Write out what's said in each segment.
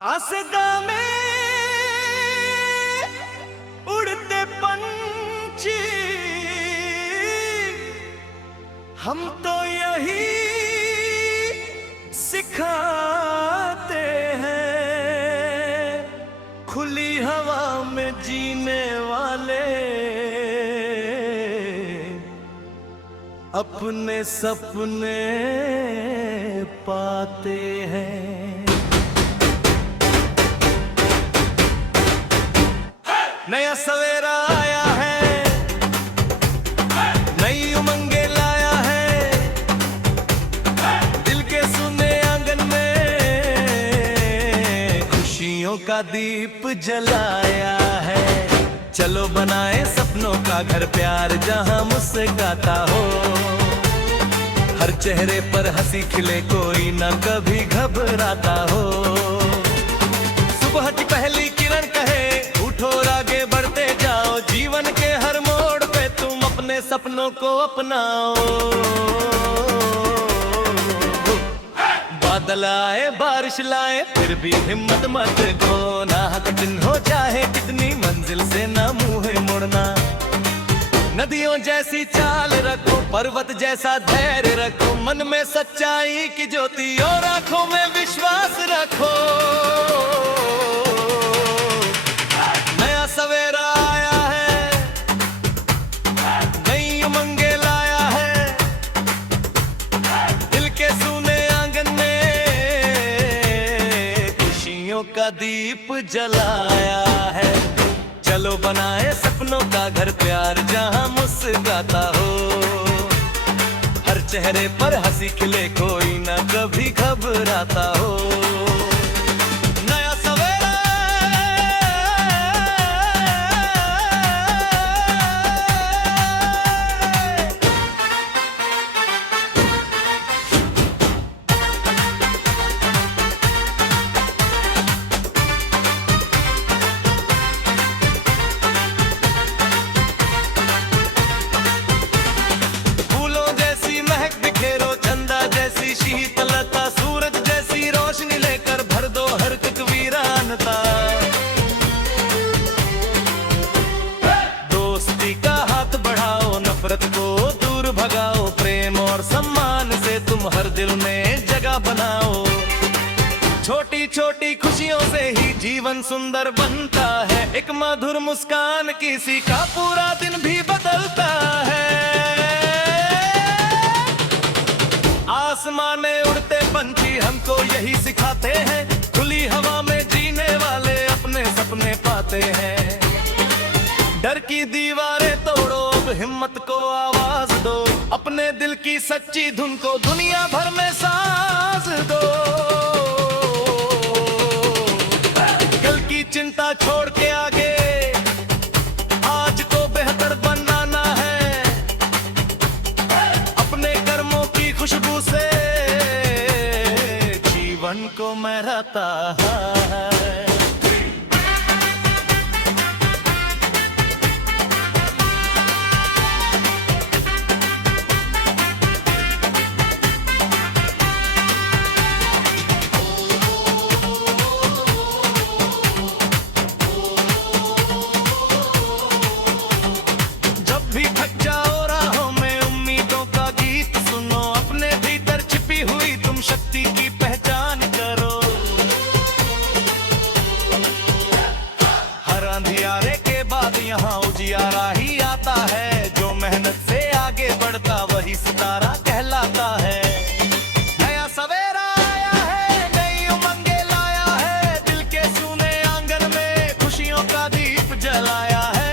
आसदा में उड़ते पंछी हम तो यही सिखाते हैं। खुली हवा में जीने वाले अपने सपने पाते हैं। नया सवेरा आया है, नई उमंगे लाया है, दिल के सुने आंगन में खुशियों का दीप जलाया है। चलो बनाए सपनों का घर, प्यार जहां मुस्कुराता हो, हर चेहरे पर हंसी खिले, कोई ना कभी घबराता हो। सुबह की पहली किरण कहे उठो और आगे बढ़ते जाओ, जीवन के हर मोड़ पे तुम अपने सपनों को अपनाओ। बादल आए बारिश लाए फिर भी हिम्मत मत खोना, कठिन हो चाहे कितनी मंजिल से ना मुंह मोड़ना। नदियों जैसी चाल रखो, पर्वत जैसा धैर्य रखो, मन में सच्चाई की ज्योति और आंखों में विश्वास रखो। नया सवेरा आया है, नई उमंगे लाया है, दिल के सूने आंगन में खुशियों का दीप जलाया है। चलो बनाए सपनों का घर, प्यार जहां मुस्कुराता हो, हर चेहरे पर हंसी खिले, कोई ना कभी घबराता हो। नया सवेरा शीतलता, सूरज जैसी रोशनी लेकर भर दो हर एक वीरानता। दोस्ती का हाथ बढ़ाओ, नफरत को दूर भगाओ, प्रेम और सम्मान से तुम हर दिल में जगह बनाओ। छोटी छोटी खुशियों से ही जीवन सुंदर बनता है, एक मधुर मुस्कान किसी का पूरा दिन भी बदलता है। आसमान में उड़ते पंछी हमको यही सिखाते हैं, खुली हवा में जीने वाले अपने सपने पाते हैं। डर की दीवारें तोड़ो, अब हिम्मत को आवाज दो, अपने दिल की सच्ची धुन को दुनिया भर में साज दो। कल की चिंता छोड़ के आगे आज को बेहतर बनाना है, अपने कर्मों की खुशबू से जीवन को महराता है। जब भी थक जाओ राहों में उम्मीदों का गीत सुनो, अपने भीतर छिपी हुई तुम शक्ति की पहचान करो। हर अंधियारे के बाद यहाँ उजियारा ही आता है, जो मेहनत से आगे बढ़ता वही सितारा कहलाता है। नया सवेरा आया है, नई उमंगे लाया है, दिल के सूने आंगन में खुशियों का दीप जलाया है।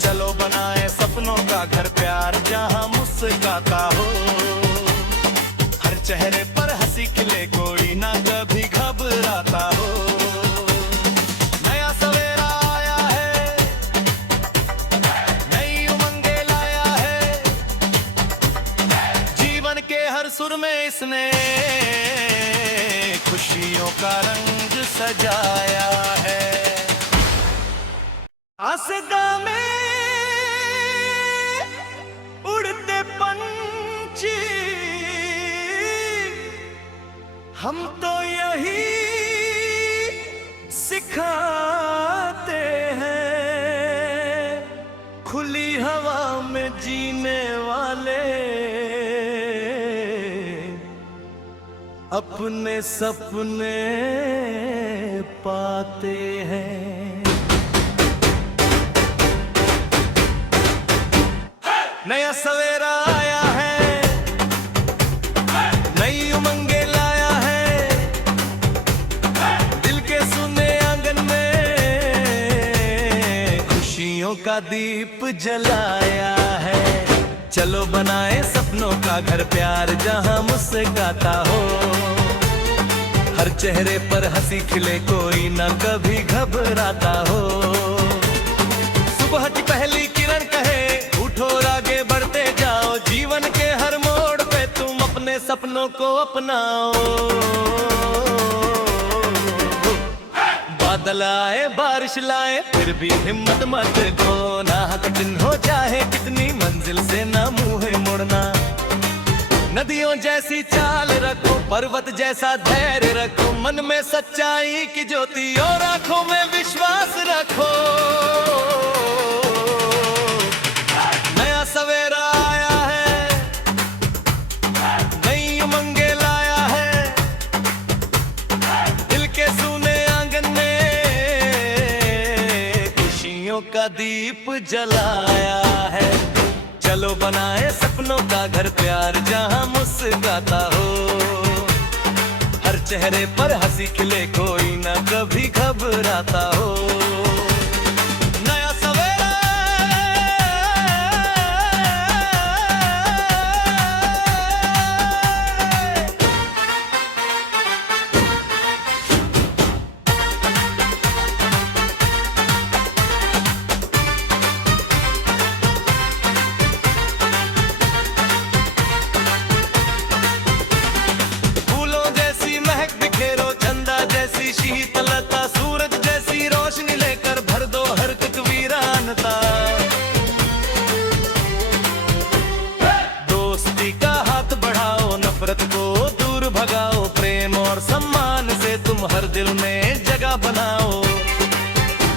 चलो बनाए सपनों का घर, प्यार जहां मुस्कुराता हो, हर चेहरे पर हंसी खिले, कोई ना कभी घबराता हो। नया सवेरा आया है, नई उमंगे लाया है, जीवन के हर सुर में इसने खुशियों का रंग सजाया है। आसदा में उड़ते पंछी हम तो यही अपने सपने पाते हैं। नया सवेरा आया है, नई उमंगे लाया है, दिल के सुने आंगन में खुशियों का दीप जलाया है। चलो बनाए सपनों का घर, प्यार जहां मुस्कुराता हो, हर चेहरे पर हंसी खिले, कोई ना कभी घबराता हो। सुबह की पहली किरण कहे उठो और आगे बढ़ते जाओ, जीवन के हर मोड़ पे तुम अपने सपनों को अपनाओ। बादल आए बारिश लाए फिर भी हिम्मत मत खोना, कठिन हो चाहे कितनी मंजिल से ना मुंह मोड़ना। नदियों जैसी चाल रखो, पर्वत जैसा धैर्य रखो, मन में सच्चाई की ज्योति और आंखों में विश्वास रखो। नया सवेरा आया है, नई उमंगे लाया है, दिल के सूने आंगन में खुशियों का दीप जलाया है। चलो बनाए सपनों का घर, प्यार जहां मुस्कुराता हो, हर चेहरे पर हंसी खिले, कोई ना कभी घबराता हो। नया सवेरा बिखेरो, चंदा जैसी शीतलता, सूरज जैसी रोशनी लेकर भर दो हर एक वीरानता। दोस्ती का हाथ बढ़ाओ, नफरत को दूर भगाओ, प्रेम और सम्मान से तुम हर दिल में जगह बनाओ।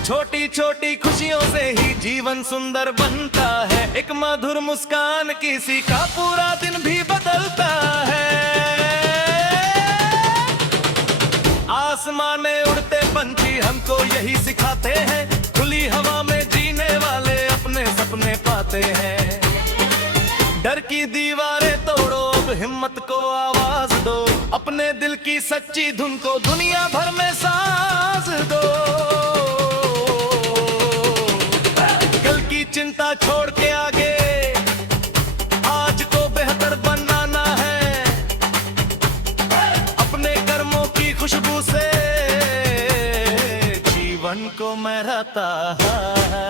छोटी छोटी खुशियों से ही जीवन सुंदर बनता है, एक मधुर मुस्कान किसी का पूरा दिन भी बदलता है। आसमान में उड़ते पंछी हमको यही सिखाते हैं, खुली हवा में जीने वाले अपने सपने पाते हैं। डर की दीवारें तोड़ो, अब हिम्मत को आवाज दो, अपने दिल की सच्ची धुन को दुनिया भर में सांस दो। कल की चिंता छोड़ के आगे आज को बेहतर बनाना है, अपने कर्मों की खुशबू से जीवन को महराता है।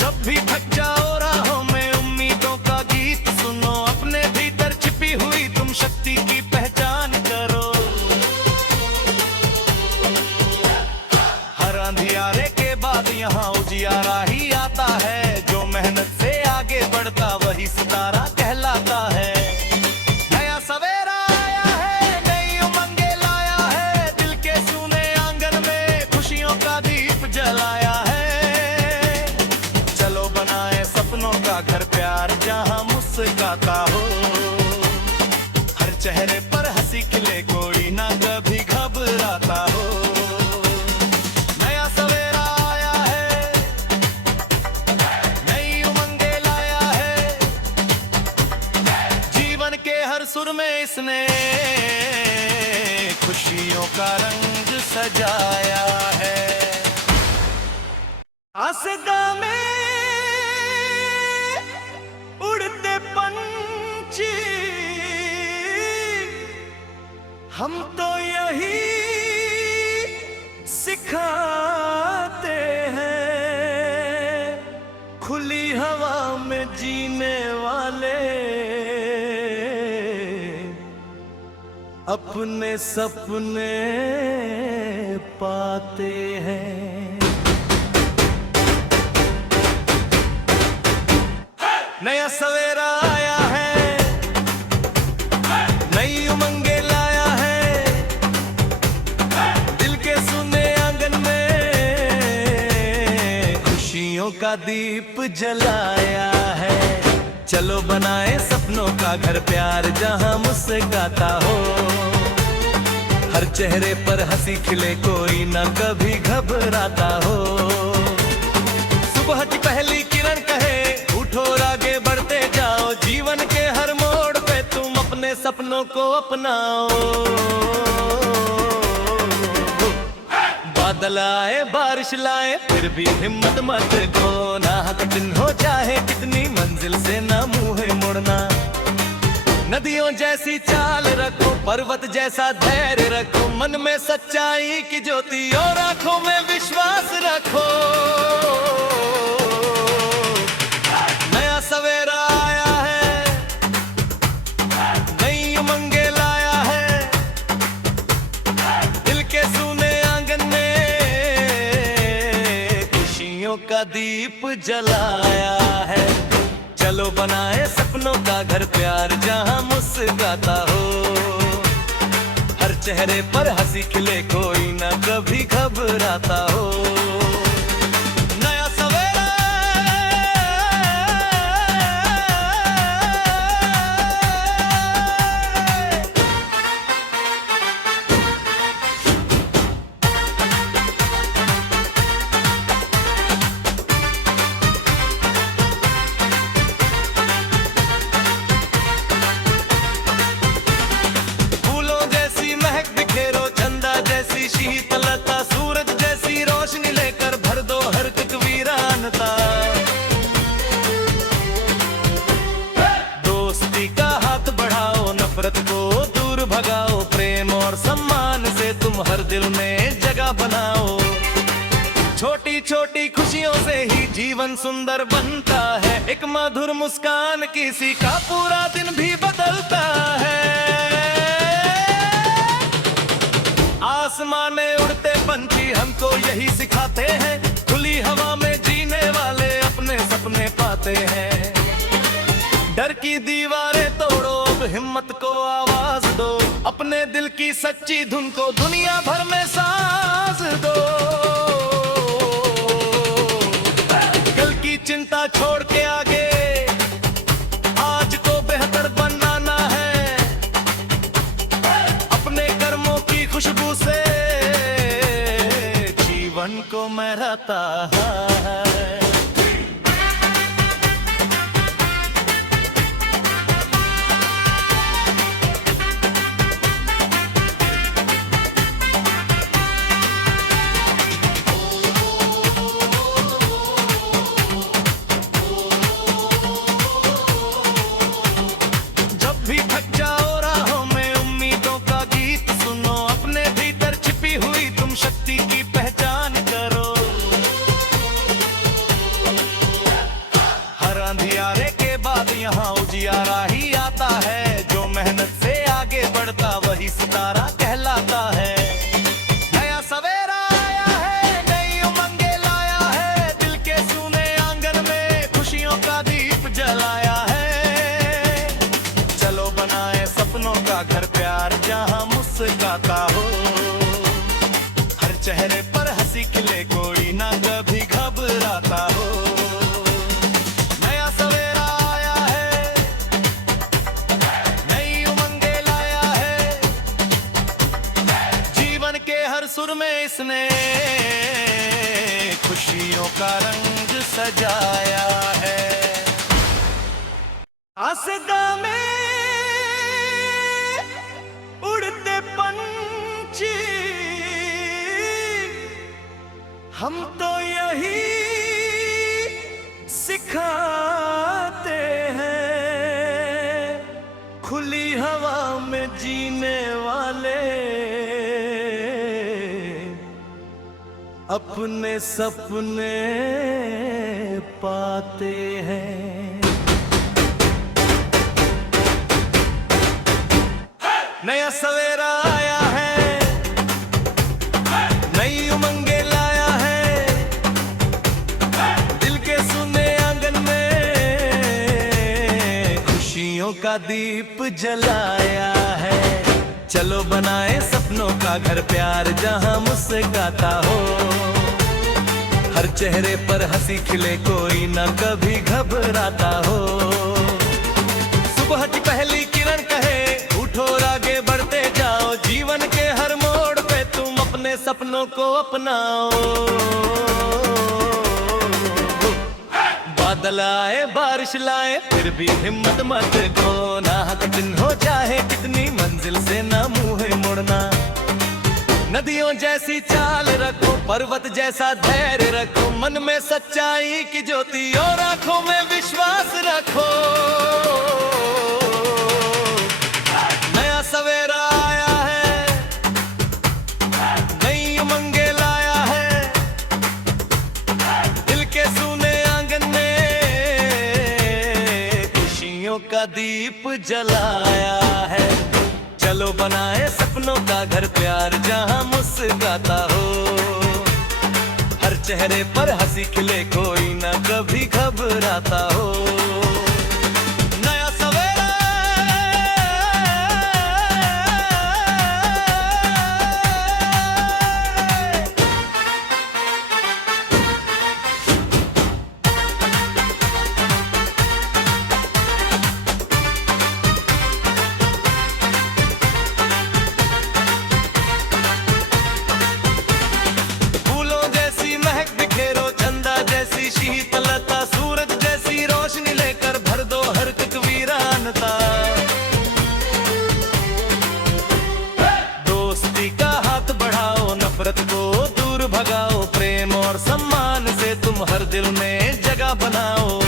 जब भी थक जाओ राहों में उम्मीदों का गीत सुनो, अपने भीतर छिपी हुई तुम शक्ति की पहचान करो। हर अंधियारे के बाद यहाँ उजियारा ही आता है, जो मेहनत से आगे बढ़ता वही सितारा कहलाता है। नया सवेरा आया है, नई उमंगे लाया है, दिल के सूने आंगन में खुशियों का दीप जलाया है। चलो बनाए सपनों का घर, प्यार जहां मुस्कुराता हो, हर चेहरे पर हंसी खिले, कोई ना कभी घबराता हो। नया सवेरा आया है, नई उमंगे लाया है, जीवन के हर सुर में इसने खुशियों का रंग सजाया है। आसदा में उड़ते पंछी हम तो यही सिखाते हैं, खुली हवा में जीने वाले अपने सपने पाते हैं। नया सवेरा का दीप जलाया है। चलो बनाए सपनों का घर प्यार जहां मुस्कुराता हो, हर चेहरे पर हंसी खिले कोई ना कभी घबराता हो। सुबह की पहली किरण कहे उठो और आगे बढ़ते जाओ, जीवन के हर मोड़ पे तुम अपने सपनों को अपनाओ। बादल आए बारिश लाए फिर भी हिम्मत मत खो, ना कठिन हो चाहे कितनी मंजिल से ना मुंह मोड़ना। नदियों जैसी चाल रखो, पर्वत जैसा धैर्य रखो, मन में सच्चाई की ज्योति और आंखों में विश्वास रखो। नया सवेरा आया है, नई उमंगे लाया है, दिल के सूने आंगन में खुशियों का दीप जलाया है। चलो बनाए सपनों का घर प्यार जहां मुस्कुराता हो, हर चेहरे पर हंसी खिले कोई ना कभी घबराता हो। नया सवेरा शीतलता, सूरज जैसी रोशनी लेकर भर दो हर एक वीरानता। दोस्ती का हाथ बढ़ाओ, नफरत को दूर भगाओ, प्रेम और सम्मान से तुम हर दिल में जगह बनाओ। छोटी छोटी खुशियों से ही जीवन सुंदर बनता है, एक मधुर मुस्कान किसी का पूरा दिन भी बदलता है। आसमान में उड़ते पंछी हमको यही सिखाते हैं, खुली हवा में जीने वाले अपने सपने पाते हैं। डर की दीवारें तोड़ो, अब हिम्मत को आवाज दो, अपने दिल की सच्ची धुन को दुनिया भर में सांस दो। कल की चिंता छोड़ के आगे आज को बेहतर बनाना है, अपने कर्मों की खुशबू से जीवन को महराता है। जब भी थक जाओ राहों में उम्मीदों का गीत सुनो, अपने भीतर छिपी हुई तुम शक्ति की पहचान करो। हर अंधियारे के बाद यहाँ उजियारा ही आता है, जो मेहनत से आगे बढ़ता वही सितारा कहलाता है। नया सवेरा आया है, नई उमंगे लाया है, दिल के सूने आंगन में खुशियों का दीप जलाया है। चलो बनाए सपनों का घर प्यार जहां मुस्कुराता हो, हर चेहरे पर हंसी खिले कोई ना कभी घबराता हो। नया सवेरा आया है, नई उमंगे लाया है, जीवन के हर सुर में इसने खुशियों का रंग सजाया है। आसदा में उड़ते पंछी हम तो यही सिखाते हैं, खुली हवा में जीने वाले अपने सपने पाते हैं। नया सवेरा आया है, नई उमंगे लाया है, दिल के सुने आंगन में खुशियों का दीप जलाया है। चलो बनाए सपनों का घर प्यार जहां मुस्कुराता हो, हर चेहरे पर हंसी खिले, कोई ना कभी घबराता हो। सुबह की पहली किरण कहे उठो और आगे बढ़ते जाओ, जीवन के हर मोड़ पे तुम अपने सपनों को अपनाओ। बादल आए बारिश लाए फिर भी हिम्मत मत खोना, कठिन हो जाए कितनी मंजिल से ना मुंह मोड़ना। नदियों जैसी चाल रखो, पर्वत जैसा धैर्य रखो, मन में सच्चाई की ज्योति और आंखों में विश्वास रखो। नया सवेरा आया है, नई उमंगे लाया है, दिल के सूने आंगन में खुशियों का दीप जलाया है। चलो बनाए सपनों का घर, प्यार जहां मुस्कुराता हो। हर चेहरे पर हंसी खिले, कोई ना कभी घबराता हो। नया सवेरा शीतलता, सूरज जैसी रोशनी लेकर भर दो हर एक वीरानता। दोस्ती का हाथ बढ़ाओ, नफरत को दूर भगाओ, प्रेम और सम्मान से तुम हर दिल में जगह बनाओ।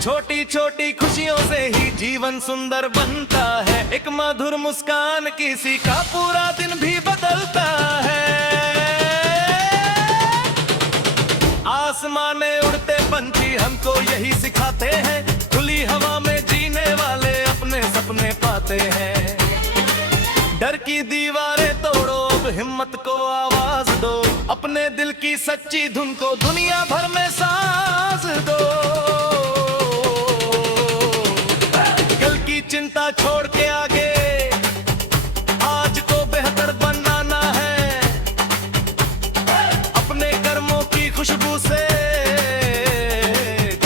छोटी छोटी खुशियों से ही जीवन सुंदर बनता है, एक मधुर मुस्कान किसी का पूरा दिन भी बदलता है। आसमान में उड़ते पंछी हमको यही सिखाते हैं, खुली हवा में जीने वाले अपने सपने पाते हैं। डर की दीवारें तोड़ो, अब हिम्मत को आवाज दो, अपने दिल की सच्ची धुन को दुनिया भर में सांस दो। कल की चिंता छोड़ के आगे आज को बेहतर बनाना है, अपने कर्मों की खुशबू से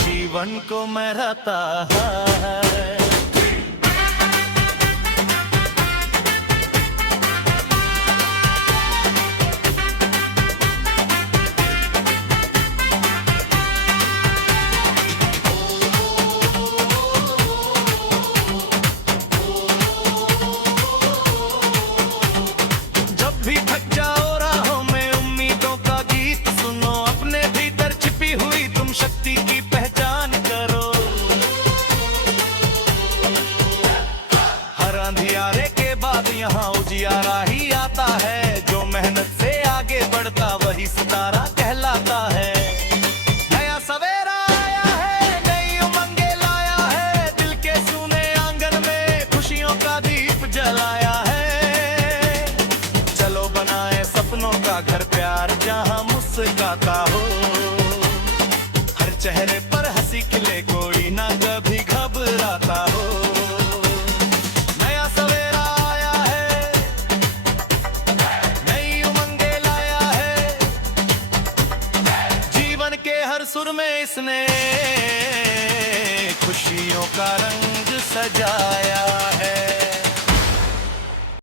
जीवन को महराता है। जब भी थक जाओ राहों में उम्मीदों का गीत सुनो, अपने भीतर छिपी हुई तुम शक्ति की पहचान करो। हर अंधियारे के बाद यहाँ उजियारा ही आता है, जो मेहनत से आगे बढ़ता वही सितारा कहलाता है। नया सवेरा आया है, नई उमंगे लाया है, दिल के सूने आंगन में खुशियों का दीप जलाया है। चलो बनाए सपनों का घर, प्यार जहां मुस्कुराता हो। हर चेहरे पर हंसी खिले, कोई ना कभी घबराता हो। नया सवेरा आया है, नई उमंगे लाया है, जीवन के हर सुर में इसने खुशियों का रंग सजाया है।